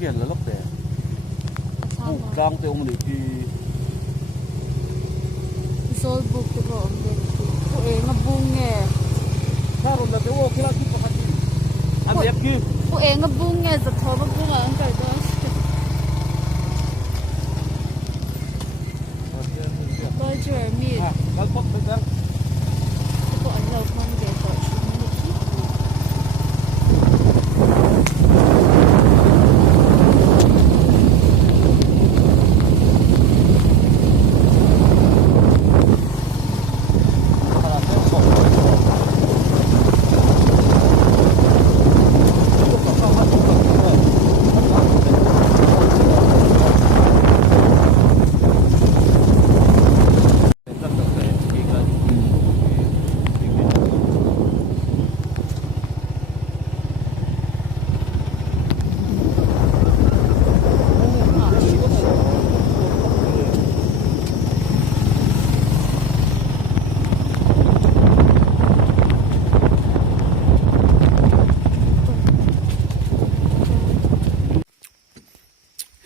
kiện là lốc để đang tiêu một thì rồi buộc cái bộ của em ngập bung nghe sao rồi là cái ô kia là cái gì anh biết kia của em ngập bung nghe giật thổi ngập bung ở cái đó tôi chơi mi cái bốc bây giờ bộ anh lâu không để tổ chức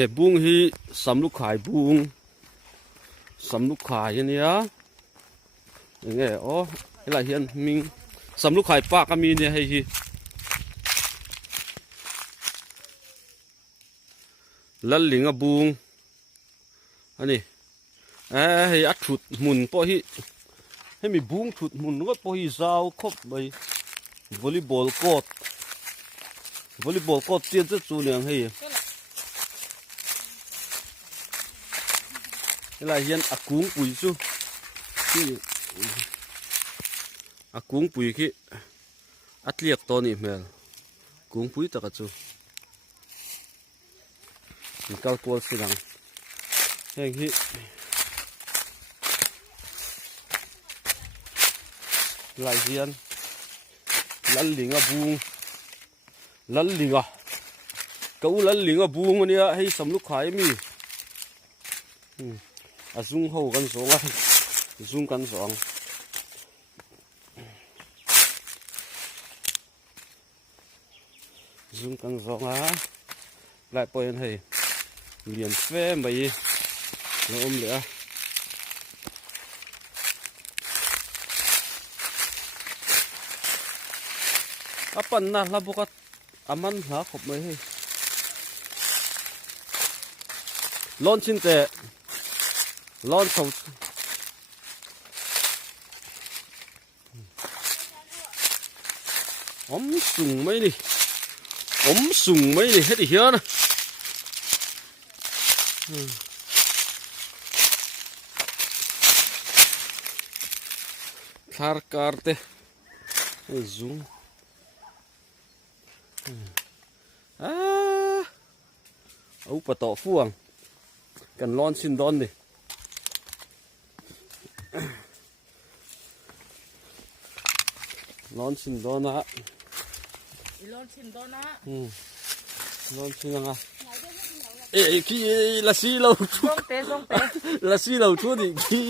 hệ buông hi sắm lúc khải buông sắm lúc khải như nhá nghe ô cái là hiện mình sắm lúc khải pa cái này hay hi lăn lính à buông anh này hay ắt thụt mùn po hi hay mình buông thụt mùn nó po hi rau khop bay volleyball court tiền rất chú nhàng hay cái là hiện cuống bùi chú cuống bùi khi liệt to nè mẹ cuống bùi tất cả chú mình cao tua xí đằng hiện khi lại hiện lăn lính à buông lăn lính à cậu lăn lính à buông mà nè hay sắm lúc khai mi zoom hậuกันสองzoomกันสองzoomกันสองlạiปล่อยให้เหรียญแฟ้ไปแล้วเหลือปั่นนะแล้วพวกอามันหาขบไม่ให้ร้อนชิ้นแต่ร้อนเขาสูงไหมนี่สูงไหมนี่ให้ดิเฮียนะคาร์การ์เตสูงเอาปะต่อฟ่วงกันร้อนชิ้นดอนดิร้อนชิ้นดอนนะร้อนชิ้นดอนนะร้อนชิ้นนะขี้ละสีเราทุกละสีเราทุกดิขี้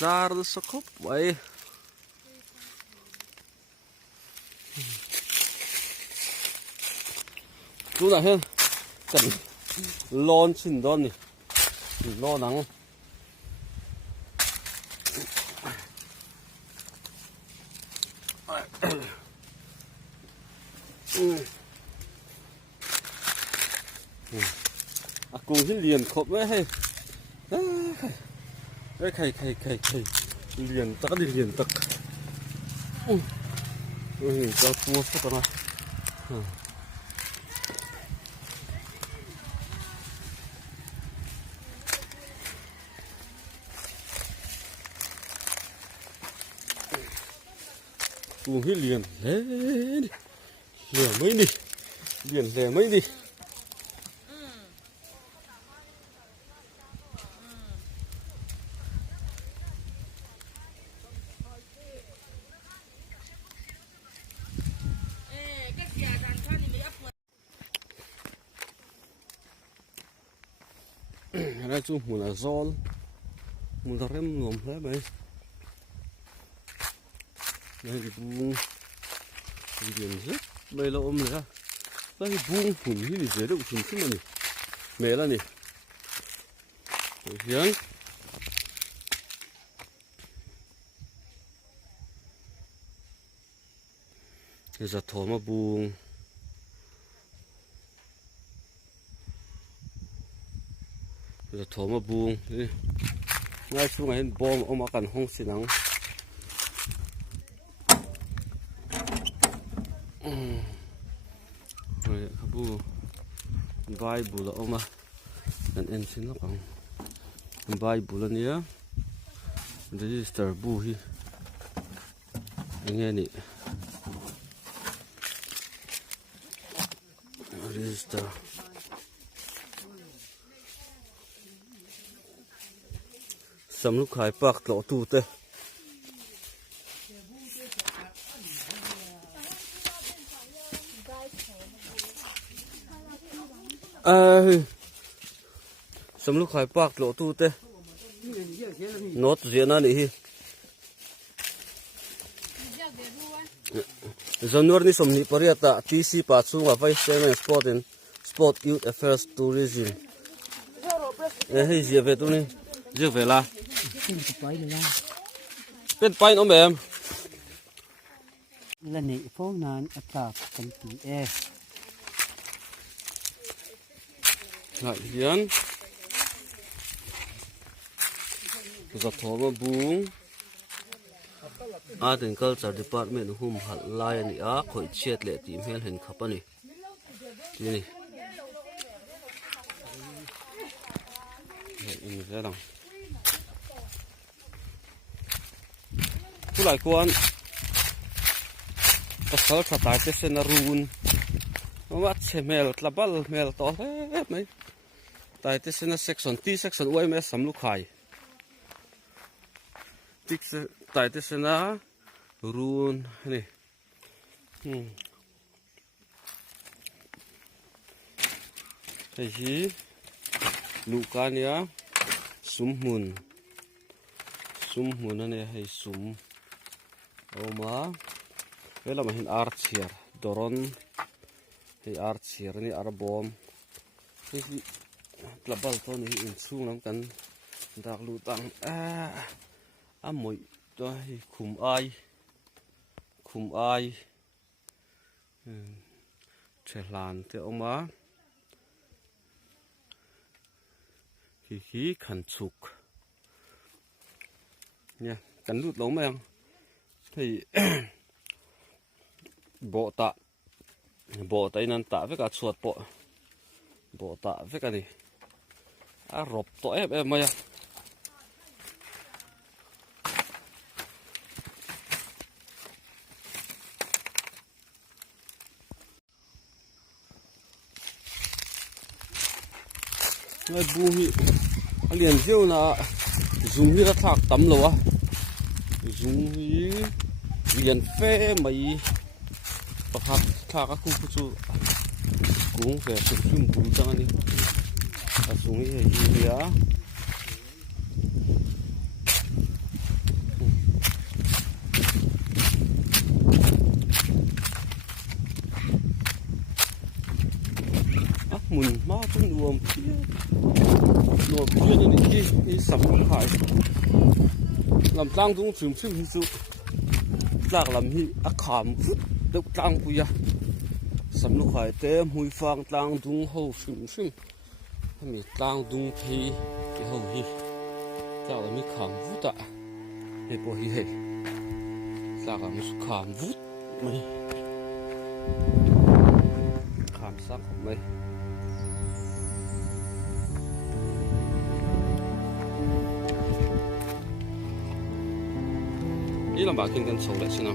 zarสกปไว้ดูนะเฮ้ยกันร้อนชิ้นดอนนี่ร้อนหนังกูที่เรียนครบไว้ให้ไข่เรียนตักดิเรียนตักจะตัวสักหน่อยกูที่เรียนเฮ้ยเรียนไม่ดิเรียนแรงไม่ดิra chú mùa là gió một tờ rem ngồm thế mày đây thì buông biển rất bây lâu ôm nữa đây buông hùm hi dễ được hùm chứ mà nè mẹ là nè hiến bây giờ thổi mà buông bây giờ thổi mà buông ngay xuống ngay bom ông mà cần không xí nắng rồi các bu vai bù là ông mà cần em xin nó còn vai bù là nhớ register bu hi nghe nè register sắm lúc khai bạc lọ tu tê sắm lúc khai bạc lọ tu tê nốt diễn anh đi January ni somni pariata TC Patsunga Vice Chairman Sport Youth Affairs Tourism hey gì về tôi đi gì về là bên pain ông em là nị phố nan attack kan ti e lại hiến giọt thổ mà buông Art and Culture Department hum hal lai ni a khoi chet le tim hel hen khapa ni ni in ra dong tu lại quan ta sal tha ta te sen run wat che mel tlabal mel to he mai tai te sen section T section OMS sam lu khai tik tại thế sen á run này cái gì lũ cá nhá sum mun này hay sum oma cái là mình archer doron hay archer này arbom cái là bao to này in sung lắm cần đặc lũ tăng mỗi tôi khum ai trẻ làn thì ông má khí khẩn sục nha cắn lút lống mà thì bộ tay nan tạ với cả chuột bộ tạ với cả này rộp to em mày ngay bu hi liền diêu là dùng như là thạc tắm rồi á dùng hi liền phê mấy bậc hạt thạc các khu chu cũng phải sử dụng đủ cho anh đi dùng hi gì á mùn má cũng nuông kia nên đi sắm hải làm tăng cũng chìm chìm hình sự lạc làm hi khám phút đốc tăng bây giờ sắm lúc hải té mùi phang tăng đúng hậu chìm chìm mình tăng đúng thì cái hậu hi lạc làm hi khám phút ạ hay bỏ hi hay lạc làm khám phút mày khám sát của mày ý là bà kinh cần sầu lại xin nào